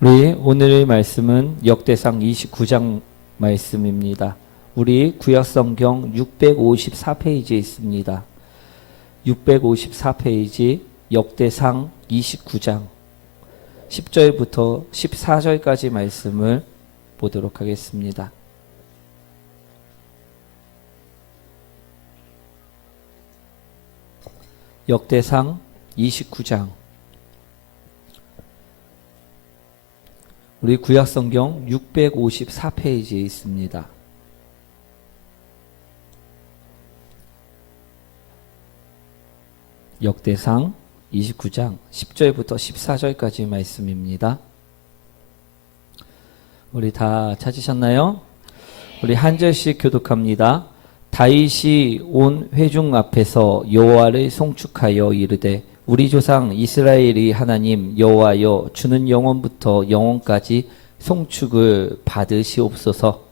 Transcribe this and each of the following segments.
우리 오늘의 말씀은 역대상 29장 말씀입니다. 우리 구약성경 654페이지에 있습니다. 654페이지 역대상 29장 10절부터 14절까지 말씀을 보도록 하겠습니다. 역대상 29장 우리 구약성경 654페이지에 있습니다. 역대상 29장 10절부터 14절까지 말씀입니다. 우리 다 찾으셨나요? 우리 한 절씩 교독합니다. 다윗이 온 회중 앞에서 여호와를 송축하여 이르되 우리 조상 이스라엘이 하나님 여호와여 주는 영원부터 영원까지 송축을 받으시옵소서.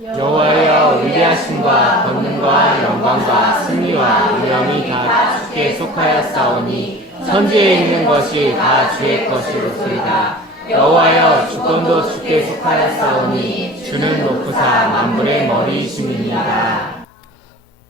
여호와여 위대하심과 권능과 영광과 승리와 운명이 다 주께 속하였사오니 천지에 있는 것이 다 주의 것이로소이다. 여호와여 주권도 주께 속하였사오니 주는 높으사 만물의 머리이심이니이다.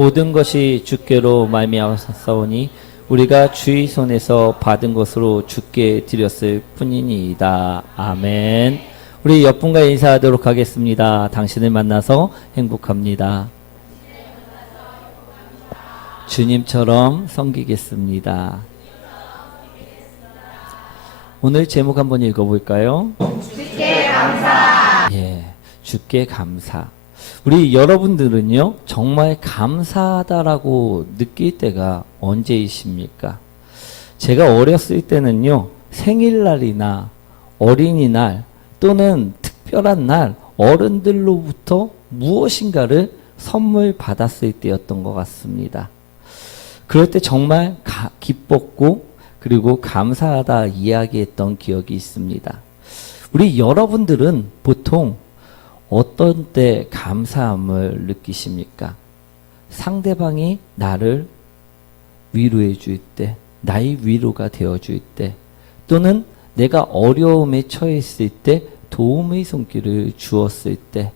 모든 것이 주께로 말미암았사오니 우리가 주의 손에서 받은 것으로 주께 드렸을 뿐이니이다. 아멘. 우리 옆분과 인사하도록 하겠습니다. 당신을 만나서 행복합니다. 주님처럼 섬기겠습니다. 오늘 제목 한번 읽어볼까요? 주께 감사. 예, 주께 감사. 우리 여러분들은요, 정말 감사하다라고 느낄 때가 언제이십니까? 제가 어렸을 때는요, 생일날이나 어린이날 또는 특별한 날 어른들로부터 무엇인가를 선물 받았을 때였던 것 같습니다. 그럴 때 정말 가- 기뻤고 그리고 감사하다 이야기했던 기억이 있습니다. 우리 여러분들은 보통 어떤 때 감사함을 느끼십니까? 상대방이 나를 위로해 줄 때, 나의 위로가 되어 줄 때, 또는 내가 어려움에 처했을 때 도움의 손길을 주었을 때,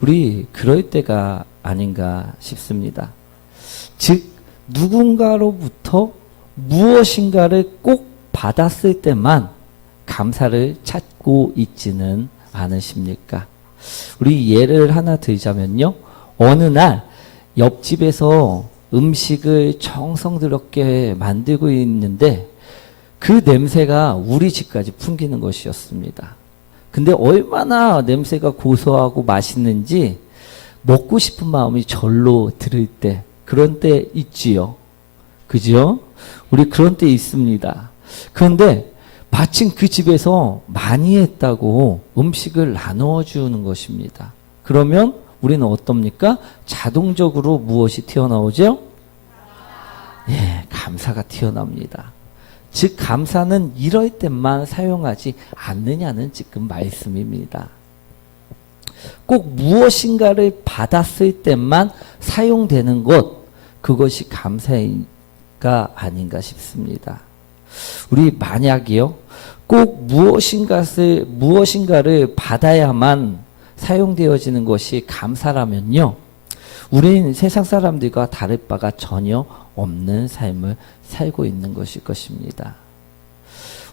우리 그럴 때가 아닌가 싶습니다. 즉, 누군가로부터 무엇인가를 꼭 받았을 때만 감사를 찾고 있지는 않으십니까? 우리 예를 하나 들자면요. 어느 날 옆집에서 음식을 정성스럽게 만들고 있는데 그 냄새가 우리 집까지 풍기는 것이었습니다. 근데 얼마나 냄새가 고소하고 맛있는지 먹고 싶은 마음이 절로 들을 때 그런 때 있지요. 그죠? 우리 그런 때 있습니다. 그런데 마침 그 집에서 많이 했다고 음식을 나누어 주는 것입니다. 그러면 우리는 어떻습니까? 자동적으로 무엇이 튀어나오죠? 예, 감사가 튀어납니다. 즉, 감사는 이럴 때만 사용하지 않느냐는 지금 말씀입니다. 꼭 무엇인가를 받았을 때만 사용되는 것, 그것이 감사가 아닌가 싶습니다. 우리 만약이요, 꼭 무엇인가를, 무엇인가를 받아야만 사용되어지는 것이 감사라면요, 우리는 세상 사람들과 다를 바가 전혀 없는 삶을 살고 있는 것일 것입니다.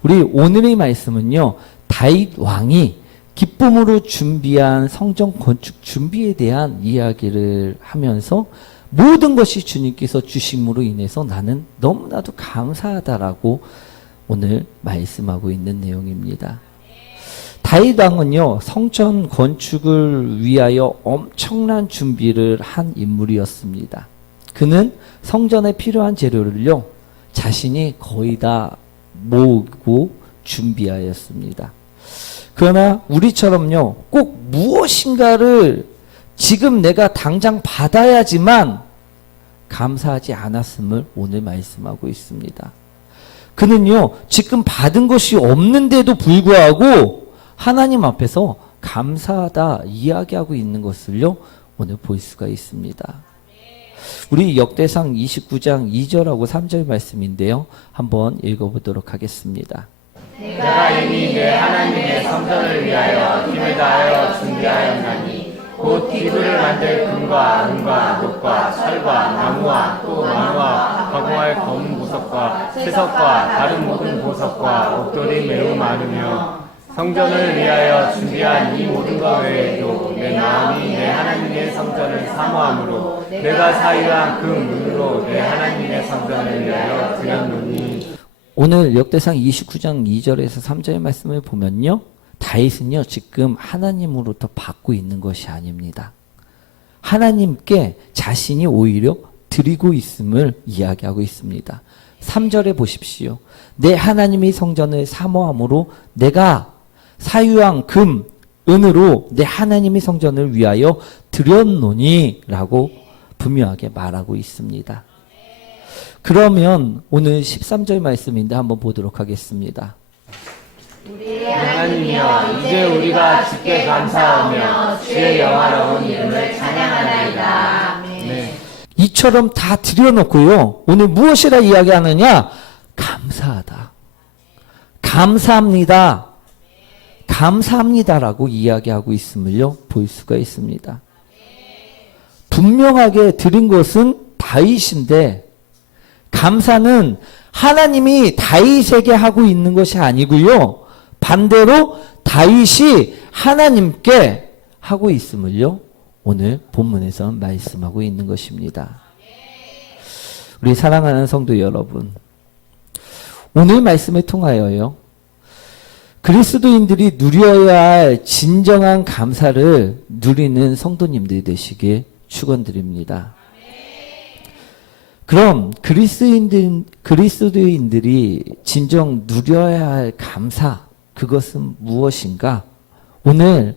우리 오늘의 말씀은요, 다윗 왕이 기쁨으로 준비한 성전 건축 준비에 대한 이야기를 하면서 모든 것이 주님께서 주심으로 인해서 나는 너무나도 감사하다라고 오늘 말씀하고 있는 내용입니다. 다윗 왕은요 성전 건축을 위하여 엄청난 준비를 한 인물이었습니다. 그는 성전에 필요한 재료를요 자신이 거의 다 모으고 준비하였습니다. 그러나 우리처럼요, 꼭 무엇인가를 지금 내가 당장 받아야지만 감사하지 않았음을 오늘 말씀하고 있습니다. 그는요, 지금 받은 것이 없는데도 불구하고 하나님 앞에서 감사하다 이야기하고 있는 것을요, 오늘 볼 수가 있습니다. 우리 역대상 29장 2절하고 3절 말씀인데요. 한번 읽어보도록 하겠습니다. 내가 이미 내 하나님의 성전을 위하여 힘을 다하여 준비하였나니 곧 기구를 만들 금과 은과 녹과 철과 나무와 또 나무와 가공할 검은 보석과 세석과 다른 모든 보석과 옥돌이 매우 많으며 성전을 위하여 준비한 이 모든 것 외에도 내 마음이 내 하나님의 성전을 사모함으로 내가 사유한 그 눈으로 내 하나님의 성전을 위하여 드렸노니 오늘 역대상 29장 2절에서 3절의 말씀을 보면요. 다윗은요, 지금 하나님으로부터 받고 있는 것이 아닙니다. 하나님께 자신이 오히려 드리고 있음을 이야기하고 있습니다. 3절에 보십시오. 내 하나님의 성전을 사모함으로 내가 사유한 금, 은으로 내 하나님의 성전을 위하여 드렸노니 라고 분명하게 말하고 있습니다. 그러면 오늘 13절 말씀인데 한번 보도록 하겠습니다. 하나님이여 이제 우리가 주께 감사하며 주의 영화로운 이름을 찬양하나이다. 네. 이처럼 다 들여놓고요. 오늘 무엇이라 이야기하느냐? 감사하다. 감사합니다. 감사합니다라고 이야기하고 있음을요, 볼 수가 있습니다. 분명하게 드린 것은 다윗인데, 감사는 하나님이 다윗에게 하고 있는 것이 아니고요, 반대로 다윗이 하나님께 하고 있음을요, 오늘 본문에서 말씀하고 있는 것입니다. 우리 사랑하는 성도 여러분, 오늘 말씀을 통하여요, 그리스도인들이 누려야 할 진정한 감사를 누리는 성도님들이 되시길 축원드립니다. 그럼 그리스도인들 그리스도인들이 진정 누려야 할 감사 그것은 무엇인가? 오늘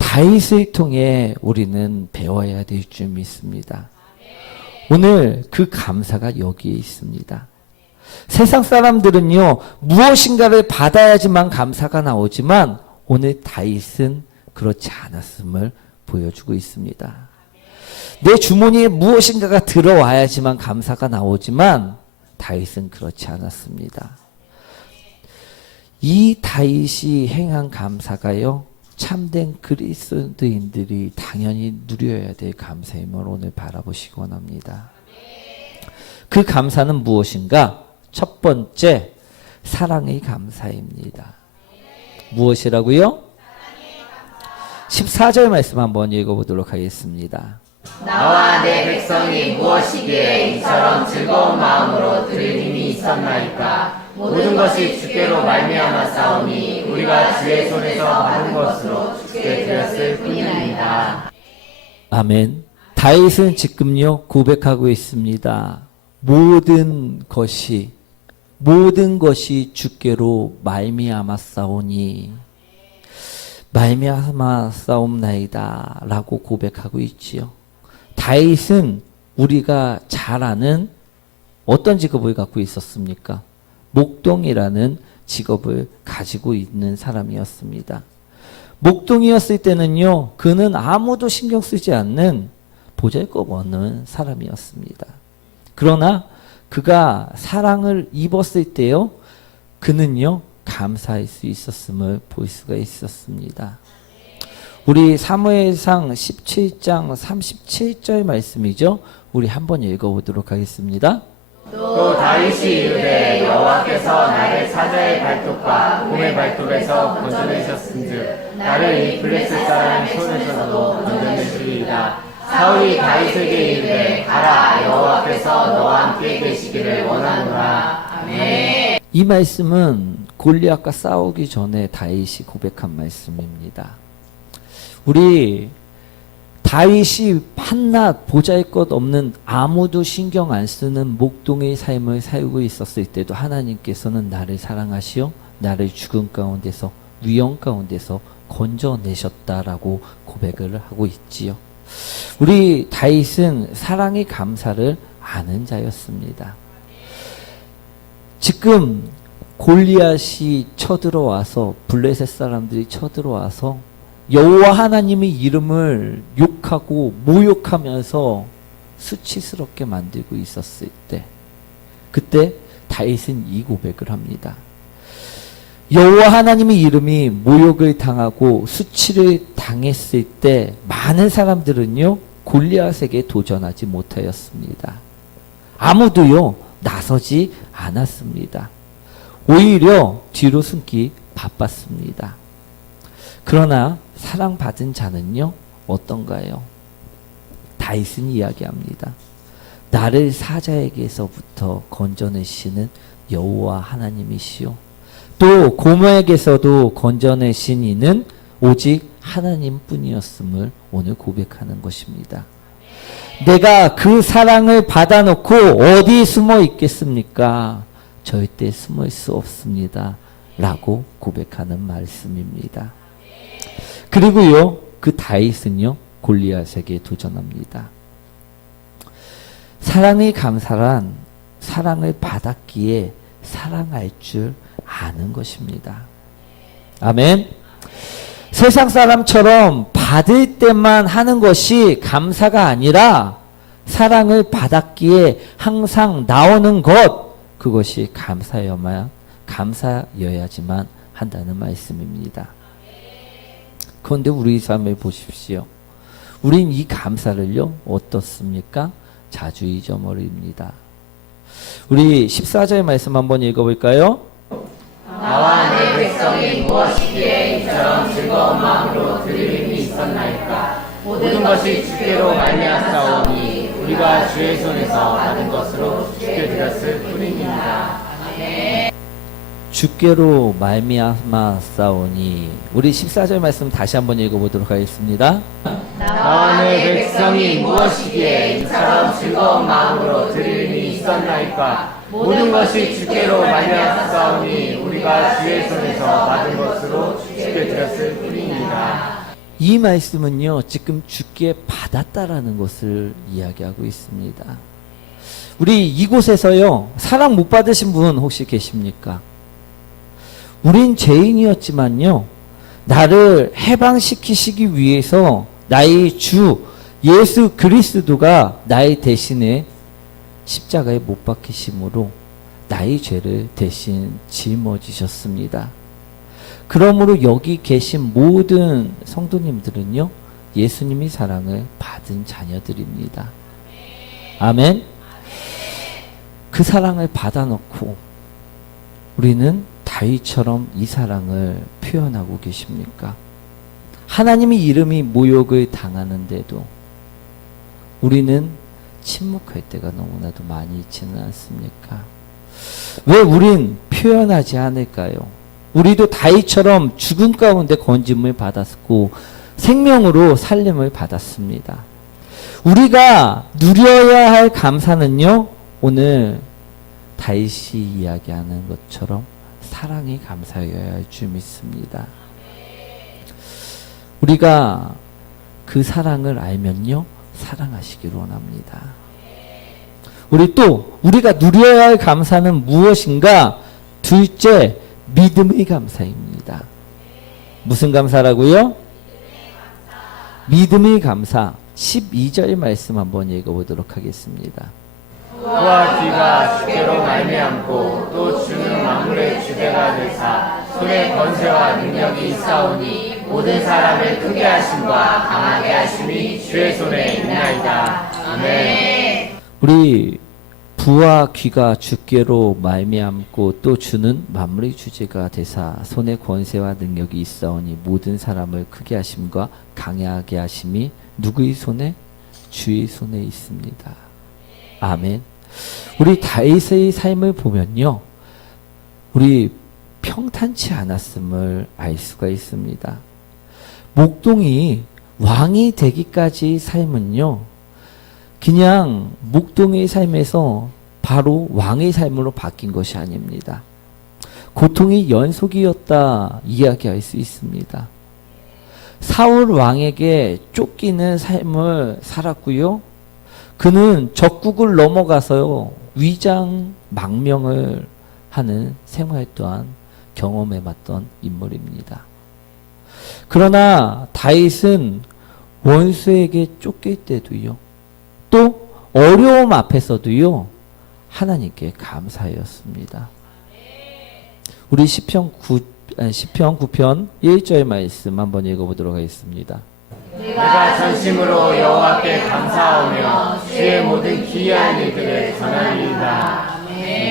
다윗을 통해 우리는 배워야 될 줄 믿습니다. 오늘 그 감사가 여기에 있습니다. 세상 사람들은요, 무엇인가를 받아야지만 감사가 나오지만, 오늘 다윗은 그렇지 않았음을 보여주고 있습니다. 내 주머니에 무엇인가가 들어와야지만 감사가 나오지만, 다윗은 그렇지 않았습니다. 이 다윗이 행한 감사가요, 참된 그리스도인들이 당연히 누려야 될 감사임을 오늘 바라보시기 원합니다. 그 감사는 무엇인가? 첫 번째, 사랑의 감사입니다. 무엇이라고요? 14절 말씀 한번 읽어보도록 하겠습니다. 나와 내 백성이 무엇이기에 이처럼 즐거운 마음으로 드릴 힘이 있었나이까 모든 것이 주께로 말미암아 싸우니 우리가 주의 손에서 받은 것으로 주께 드렸을 뿐이나이다. 아멘. 다윗은 지금요 고백하고 있습니다. 모든 것이 모든 것이 주께로 말미암아 싸우니 말미암아 싸움나이다라고 고백하고 있지요. 다윗은 우리가 잘 아는 어떤 직업을 갖고 있었습니까? 목동이라는 직업을 가지고 있는 사람이었습니다. 목동이었을 때는요, 그는 아무도 신경 쓰지 않는 보잘것 없는 사람이었습니다. 그러나 그가 사랑을 입었을 때요, 그는요, 감사할 수 있었음을 볼 수가 있었습니다. 우리 사무엘상 17장 37절 말씀이죠. 우리 한번 읽어보도록 하겠습니다. 또 다윗이 이르되 여호와께서 나를 사자의 발톱과 곰의 발톱에서 건져내셨은즉 나를 이 블레셋 사람 손에서도 건져내시리이다. 사울이 다윗에게 이르되 가라 여호와께서 너와 함께 계시기를 원하노라. 아멘. 이 말씀은 골리앗과 싸우기 전에 다윗이 고백한 말씀입니다. 우리 다윗이 한낱 보잘것 없는 아무도 신경 안 쓰는 목동의 삶을 살고 있었을 때도 하나님께서는 나를 사랑하시어 나를 죽음 가운데서 위험 가운데서 건져내셨다라고 고백을 하고 있지요. 우리 다윗은 사랑의 감사를 아는 자였습니다. 지금 골리앗이 쳐들어와서 블레셋 사람들이 쳐들어와서 여호와 하나님의 이름을 욕하고 모욕하면서 수치스럽게 만들고 있었을 때 그때 다윗은 이 고백을 합니다. 여호와 하나님의 이름이 모욕을 당하고 수치를 당했을 때 많은 사람들은요 골리앗에게 도전하지 못하였습니다. 아무도요 나서지 않았습니다. 오히려 뒤로 숨기 바빴습니다. 그러나 사랑받은 자는요 어떤가요? 다윗은 이야기합니다. 나를 사자에게서부터 건져내시는 여호와 하나님이시요. 또 고모에게서도 건져내신 이는 오직 하나님뿐이었음을 오늘 고백하는 것입니다. 내가 그 사랑을 받아놓고 어디 숨어 있겠습니까? 절대 숨을 수 없습니다. 라고 고백하는 말씀입니다. 그리고요, 그 다윗은요, 골리앗에게 도전합니다. 사랑의 감사란 사랑을 받았기에 사랑할 줄 아는 것입니다. 아멘. 세상 사람처럼 받을 때만 하는 것이 감사가 아니라 사랑을 받았기에 항상 나오는 것 그것이 감사여야 감사여야지만 한다는 말씀입니다. 그런데 우리 삶을 보십시오. 우린 이 감사를요 어떻습니까? 자주 잊어버립니다. 우리 14절 말씀 한번 읽어볼까요? 나와 내 백성이 무엇이기에 이처럼 즐거운 마음으로 드림이 있었나이까 모든 것이 주께로 말미암사오니 우리가 주의 손에서 받은 것으로 주께 드렸을 뿐입니다. 주께로 말미암아 싸우니 우리 14절 말씀 다시 한번 읽어보도록 하겠습니다. 내 백성이 무엇이기에 이처럼 즐거운 마음으로 드림이 있었나이까 모든 것이 주께로 말미암사오니 우리가 주의 손에서 받은 것으로 주께 드렸을 뿐입니다. 이 말씀은요, 지금 주께 받았다라는 것을 이야기하고 있습니다. 우리 이곳에서요, 사랑 못 받으신 분 혹시 계십니까? 우린 죄인이었지만요, 나를 해방시키시기 위해서 나의 주 예수 그리스도가 나의 대신에 십자가에 못 박히심으로 나의 죄를 대신 짊어지셨습니다. 그러므로 여기 계신 모든 성도님들은요, 예수님의 사랑을 받은 자녀들입니다. 아멘. 그 사랑을 받아놓고 우리는 다윗처럼 이 사랑을 표현하고 계십니까? 하나님의 이름이 모욕을 당하는데도 우리는 침묵할 때가 너무나도 많이 있지는 않습니까? 왜 우린 표현하지 않을까요? 우리도 다윗처럼 죽음 가운데 건짐을 받았고 생명으로 살림을 받았습니다. 우리가 누려야 할 감사는요. 오늘 다윗이 이야기하는 것처럼 사랑이 감사여야 할 줄 믿습니다. 우리가 그 사랑을 알면요. 사랑하시기를 원합니다. 우리 또 우리가 누려야 할 감사는 무엇인가? 둘째, 믿음의 감사입니다. 무슨 감사라고요? 믿음의 감사. 12절 말씀 한번 읽어보도록 하겠습니다. 그와 귀가 주께로 말미암고 또 주는 만물의 주대가 되사 손에 권세와 능력이 있사오니 모든 사람을 크게 하심과 강하게 하심이 주의 손에 있나이다. 아멘. 우리 부와 귀가 주께로 말미암고 또 주는 만물의 주제가 되사 손에 권세와 능력이 있사오니 모든 사람을 크게 하심과 강하게 하심이 누구의 손에 주의 손에 있습니다. 아멘. 우리 다윗의 삶을 보면요. 우리 평탄치 않았음을 알 수가 있습니다. 목동이 왕이 되기까지 삶은요. 그냥 목동의 삶에서 바로 왕의 삶으로 바뀐 것이 아닙니다. 고통이 연속이었다 이야기할 수 있습니다. 사울 왕에게 쫓기는 삶을 살았고요. 그는 적국을 넘어가서요. 위장 망명을 하는 생활 또한 경험해 봤던 인물입니다. 그러나 다윗은 원수에게 쫓길 때도요. 또 어려움 앞에서도요. 하나님께 감사하였습니다. 우리 시편 9 아니, 시편 9편 1절 말씀 한번 읽어 보도록 하겠습니다. 내가 전심으로 여호와께 감사하며 주의 모든 기이한 일들을 전하리이다.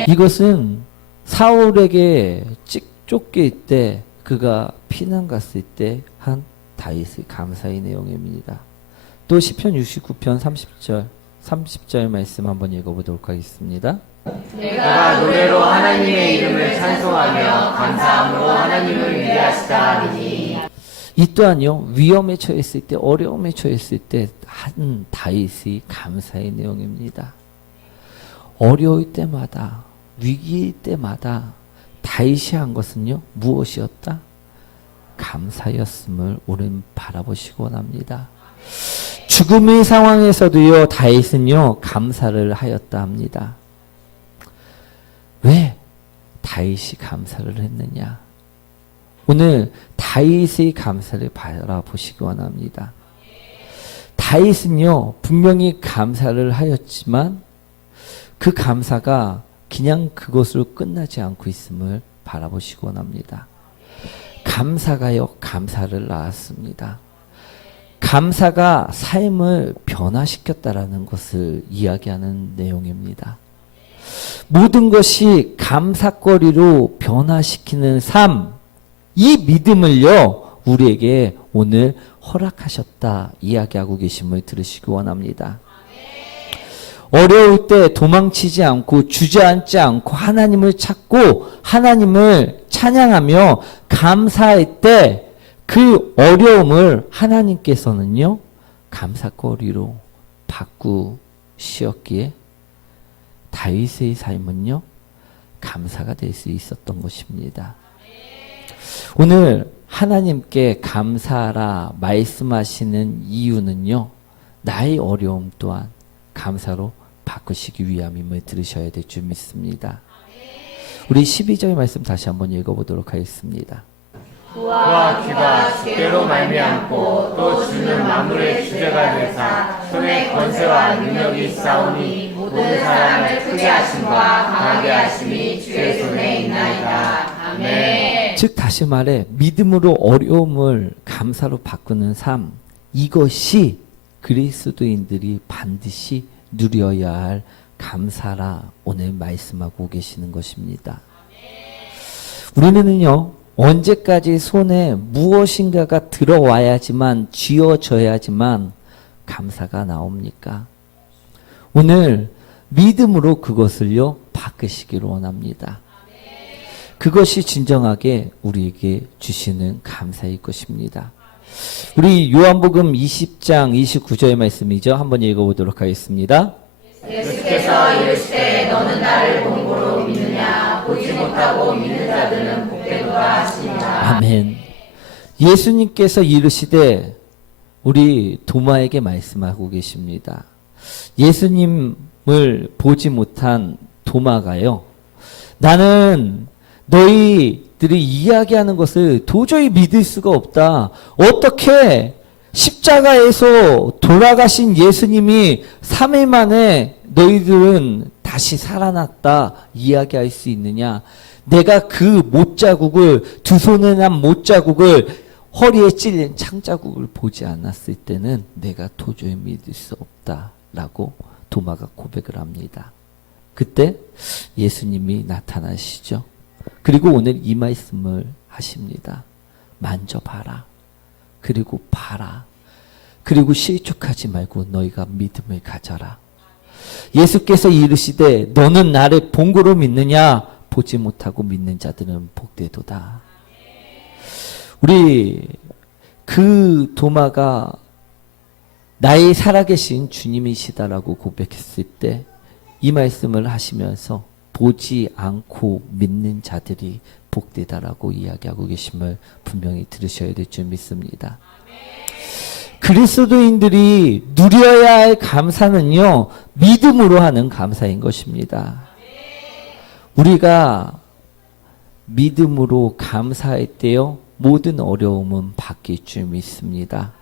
이것은 사울에게 찍 쫓길 때 그가 피난 갔을 때 한 다윗의 감사의 내용입니다. 또 시편 69편 30절 30절 말씀 한번 읽어보도록 하겠습니다. 내가 노래로 하나님의 이름을 찬송하며 감사함으로 하나님을 위하시다 하리니 이 또한요 위험에 처했을 때 어려움에 처했을 때 한 다윗의 감사의 내용입니다. 어려울 때마다 위기일 때마다 다윗이 한 것은요 무엇이었다? 감사였음을 우리는 바라보시기 원합니다. 죽음의 상황에서도요 다윗은요 감사를 하였다 합니다. 왜 다윗이 감사를 했느냐? 오늘 다윗의 감사를 바라보시기 원합니다. 다윗은요 분명히 감사를 하였지만 그 감사가 그냥 그것으로 끝나지 않고 있음을 바라보시기 원합니다. 감사가요 감사를 낳았습니다. 감사가 삶을 변화시켰다라는 것을 이야기하는 내용입니다. 모든 것이 감사거리로 변화시키는 삶, 이 믿음을요, 우리에게 오늘 허락하셨다 이야기하고 계심을 들으시기 원합니다. 어려울 때 도망치지 않고 주저앉지 않고 하나님을 찾고 하나님을 찬양하며 감사할 때 그 어려움을 하나님께서는요, 감사거리로 바꾸시었기에 다윗의 삶은요, 감사가 될 수 있었던 것입니다. 오늘 하나님께 감사하라 말씀하시는 이유는요, 나의 어려움 또한 감사로 바꾸시기 위함임을 들으셔야 될 줄 믿습니다. 우리 12절 말씀 다시 한번 읽어보도록 하겠습니다. 그와 귀가 주께로 말미암고 또 주는 만물의 주제가 되사 손에 권세와 능력이 있사오니 모든 사람을 크게 하심과 강하게 하심이 주의 손에 있나이다. 아멘. 즉 다시 말해 믿음으로 어려움을 감사로 바꾸는 삶 이것이 그리스도인들이 반드시 누려야 할 감사라 오늘 말씀하고 계시는 것입니다. 우리는요 언제까지 손에 무엇인가가 들어와야지만 쥐어져야지만 감사가 나옵니까? 오늘 믿음으로 그것을요 바꾸시기를 원합니다. 그것이 진정하게 우리에게 주시는 감사일 것입니다. 우리 요한복음 20장 29절의 말씀이죠. 한번 읽어보도록 하겠습니다. 예수께서 이르시되 너는 나를 본고로 믿느냐 보지 못하고 믿는 자들은 복되도다 하시니라. 아멘. 예수님께서 이르시되 우리 도마에게 말씀하고 계십니다. 예수님을 보지 못한 도마가요. 나는 너희들이 이야기하는 것을 도저히 믿을 수가 없다. 어떻게 십자가에서 돌아가신 예수님이 3일 만에 너희들은 다시 살아났다 이야기할 수 있느냐? 내가 그 못자국을 두 손에 난 못자국을 허리에 찔린 창자국을 보지 않았을 때는 내가 도저히 믿을 수 없다라고 도마가 고백을 합니다. 그때 예수님이 나타나시죠. 그리고 오늘 이 말씀을 하십니다. 만져봐라. 그리고 봐라. 그리고 실족하지 말고 너희가 믿음을 가져라. 예수께서 이르시되 너는 나를 본고로 믿느냐 보지 못하고 믿는 자들은 복되도다. 우리 그 도마가 나의 살아계신 주님이시다라고 고백했을 때 이 말씀을 하시면서 보지 않고 믿는 자들이 복되다라고 이야기하고 계심을 분명히 들으셔야 될 줄 믿습니다. 그리스도인들이 누려야 할 감사는요, 믿음으로 하는 감사인 것입니다. 우리가 믿음으로 감사할 때요, 모든 어려움은 바뀔 줄 믿습니다.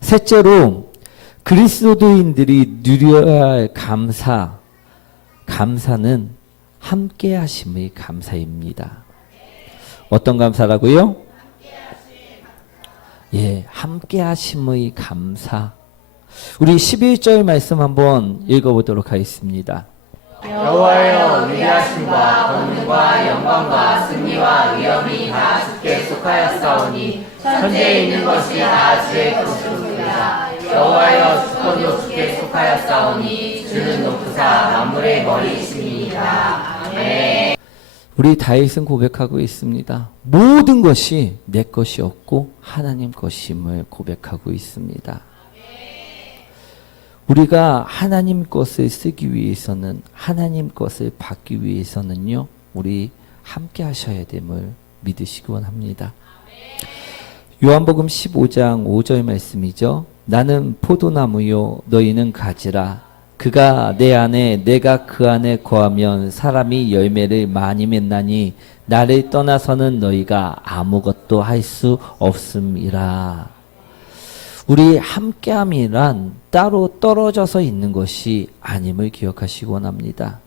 셋째로, 그리스도인들이 누려야 할 감사, 감사는 함께 하심의 감사입니다. 어떤 감사라고요? 예, 함께 하심의 감사. 우리 11절 말씀 한번 읽어보도록 하겠습니다. 여호와여 위대하심과 권능과 영광과 승리와 위엄이 다 주께 속하였사오니 천지에 있는 것이 다 주의 것이로소이다 여호와여 주권도 주께 속하였사오니 주는 높으사 만물의 머리이심이니이다 아멘 우리 다윗은 고백하고 있습니다. 모든 것이 내 것이었고 하나님 것임을 고백하고 있습니다. 우리가 하나님 것을 쓰기 위해서는 하나님 것을 받기 위해서는요. 우리 함께 하셔야 됨을 믿으시기 원합니다. 요한복음 15장 5절 말씀이죠. 나는 포도나무요 너희는 가지라 그가 내 안에 내가 그 안에 거하면 사람이 열매를 많이 맺나니 나를 떠나서는 너희가 아무것도 할 수 없음이라. 우리 함께함이란 따로 떨어져서 있는 것이 아님을 기억하시기 원합니다.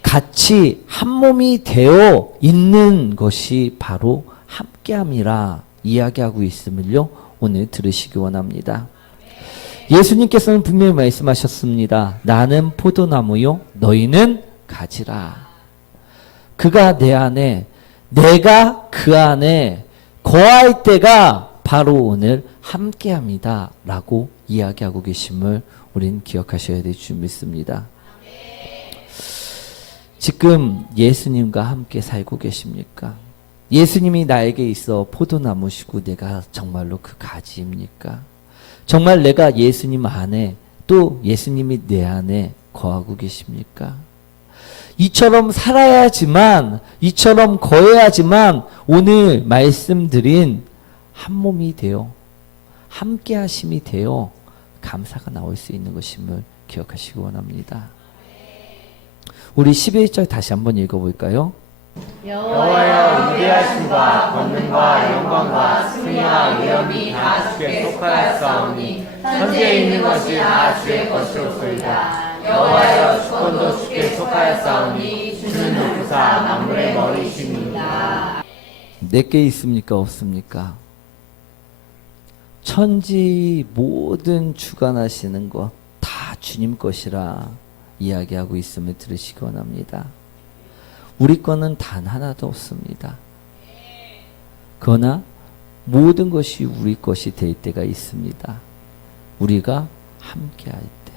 같이 한 몸이 되어 있는 것이 바로 함께함이라 이야기하고 있음을요 오늘 들으시기 원합니다. 예수님께서는 분명히 말씀하셨습니다. 나는 포도나무요 너희는 가지라. 그가 내 안에 내가 그 안에 거할 때가 바로 오늘 함께 합니다. 라고 이야기하고 계심을 우린 기억하셔야 될 줄 믿습니다. 지금 예수님과 함께 살고 계십니까? 예수님이 나에게 있어 포도나무시고 내가 정말로 그 가지입니까? 정말 내가 예수님 안에 또 예수님이 내 안에 거하고 계십니까? 이처럼 살아야지만, 이처럼 거해야지만 오늘 말씀드린 한 몸이 되어, 함께 하심이 되어 감사가 나올 수 있는 것임을 기억하시기 원합니다. 우리 11절 다시 한번 읽어볼까요? 여호와여 위대하심과 권능과 영광과 승리와 위엄이 다 주께 속하였사오니 천지에 있는 것이 다 주의 것이로소이다 여호와여 주권도 주께 속하였사오니 주는 높으사 만물의 머리이십니다 내게 있습니까? 없습니까? 천지 모든 주관하시는 것 다 주님 것이라 이야기하고 있음을 들으시기 원합니다. 우리 거는 단 하나도 없습니다. 그러나 모든 것이 우리 것이 될 때가 있습니다. 우리가 함께할 때.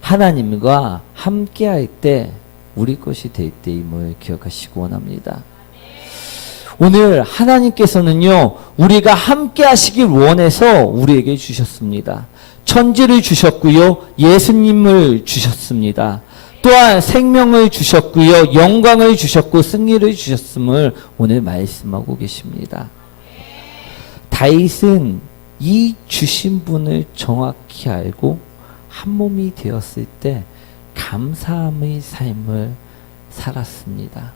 하나님과 함께할 때 우리 것이 될 때임을 기억하시기 원합니다. 오늘 하나님께서는요, 우리가 함께 하시길 원해서 우리에게 주셨습니다. 천지를 주셨고요, 예수님을 주셨습니다. 또한 생명을 주셨고요, 영광을 주셨고, 승리를 주셨음을 오늘 말씀하고 계십니다. 다윗은 이 주신 분을 정확히 알고 한 몸이 되었을 때 감사함의 삶을 살았습니다.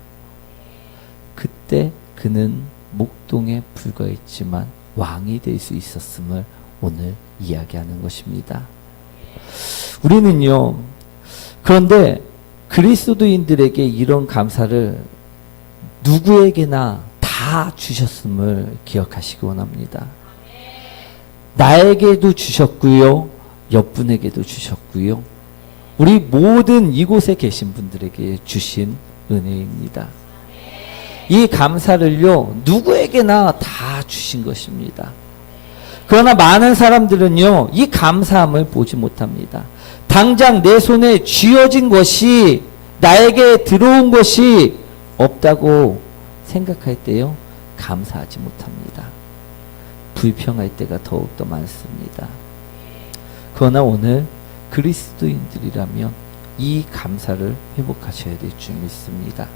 그때 그는 목동에 불과했지만 왕이 될 수 있었음을 오늘 이야기하는 것입니다. 우리는요, 그런데 그리스도인들에게 이런 감사를 누구에게나 다 주셨음을 기억하시기 원합니다. 나에게도 주셨고요, 옆분에게도 주셨고요, 우리 모든 이곳에 계신 분들에게 주신 은혜입니다. 이 감사를요, 누구에게나 다 주신 것입니다. 그러나 많은 사람들은요, 이 감사함을 보지 못합니다. 당장 내 손에 쥐어진 것이, 나에게 들어온 것이 없다고 생각할 때요, 감사하지 못합니다. 불평할 때가 더욱더 많습니다. 그러나 오늘 그리스도인들이라면 이 감사를 회복하셔야 될 줄 믿습니다.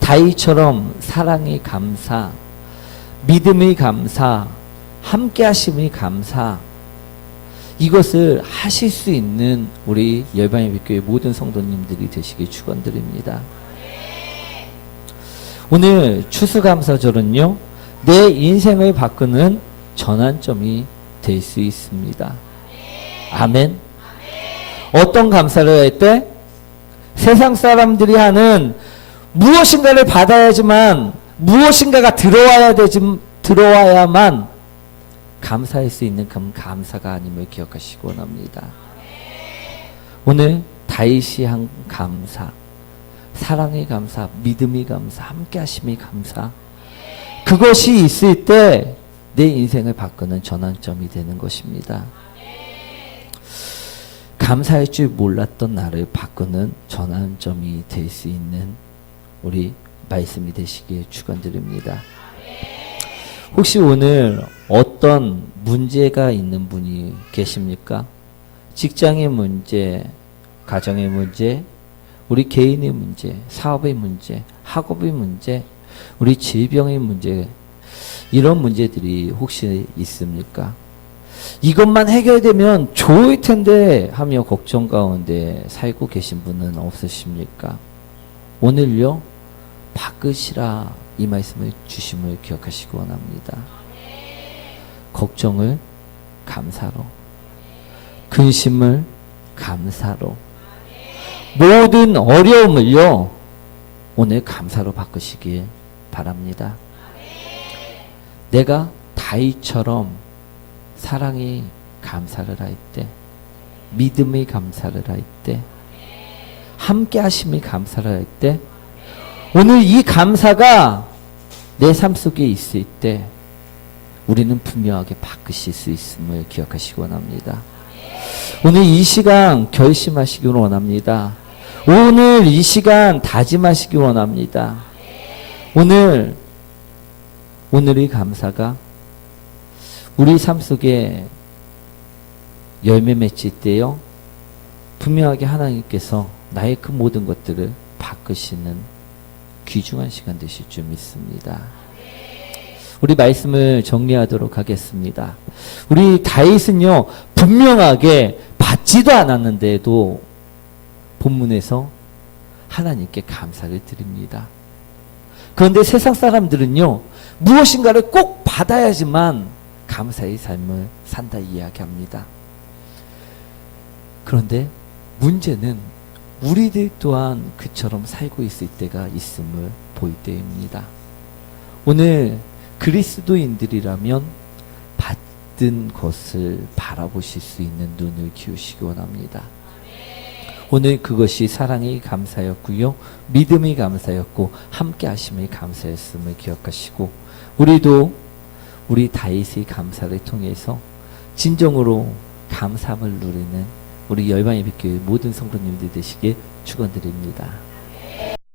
다이처럼 사랑이 감사, 믿음의 감사, 함께 하심의 감사, 이것을 하실 수 있는 우리 열방의 빛교회 모든 성도님들이 되시길 축원드립니다. 오늘 추수감사절은요, 내 인생을 바꾸는 전환점이 될 수 있습니다. 아멘. 어떤 감사를 할 때? 세상 사람들이 하는 무엇인가를 받아야지만 무엇인가가 들어와야 되지 들어와야만 감사할 수 있는 그 감사가 아님을 기억하시기 원합니다. 오늘 다윗이 한 감사, 사랑의 감사, 믿음의 감사, 함께 하심의 감사, 그것이 있을 때 내 인생을 바꾸는 전환점이 되는 것입니다. 감사할 줄 몰랐던 나를 바꾸는 전환점이 될 수 있는 우리 말씀이 되시길 축원드립니다. 혹시 오늘 어떤 문제가 있는 분이 계십니까? 직장의 문제, 가정의 문제, 우리 개인의 문제, 사업의 문제, 학업의 문제, 우리 질병의 문제, 이런 문제들이 혹시 있습니까? 이것만 해결되면 좋을 텐데 하며 걱정 가운데 살고 계신 분은 없으십니까? 오늘요, 바꾸시라 이 말씀을 주심을 기억하시기 원합니다. 걱정을 감사로, 근심을 감사로, 모든 어려움을요, 오늘 감사로 바꾸시길 바랍니다. 내가 다이처럼 사랑이 감사를 할 때, 믿음의 감사를 할 때, 함께 하심의 감사를 할 때, 오늘 이 감사가 내 삶 속에 있을 때, 우리는 분명하게 바꾸실 수 있음을 기억하시기 원합니다. 오늘 이 시간 결심하시기 원합니다. 오늘 이 시간 다짐하시기 원합니다. 오늘, 오늘의 감사가 우리 삶 속에 열매 맺힐 때요, 분명하게 하나님께서 나의 그 모든 것들을 바꾸시는 귀중한 시간 되실 줄 믿습니다. 우리 말씀을 정리하도록 하겠습니다. 우리 다윗은요, 분명하게 받지도 않았는데도 본문에서 하나님께 감사를 드립니다. 그런데 세상 사람들은요, 무엇인가를 꼭 받아야지만 감사의 삶을 산다 이야기합니다. 그런데 문제는 우리들 또한 그처럼 살고 있을 때가 있음을 볼 때입니다. 오늘 그리스도인들이라면 받은 것을 바라보실 수 있는 눈을 키우시기 원합니다. 오늘 그것이 사랑의 감사였고요. 믿음의 감사였고 함께 하심의 감사였음을 기억하시고 우리도 우리 다윗의 감사를 통해서 진정으로 감사함을 누리는 우리 열방의 빛교회 모든 성도님들 되시길 축원드립니다.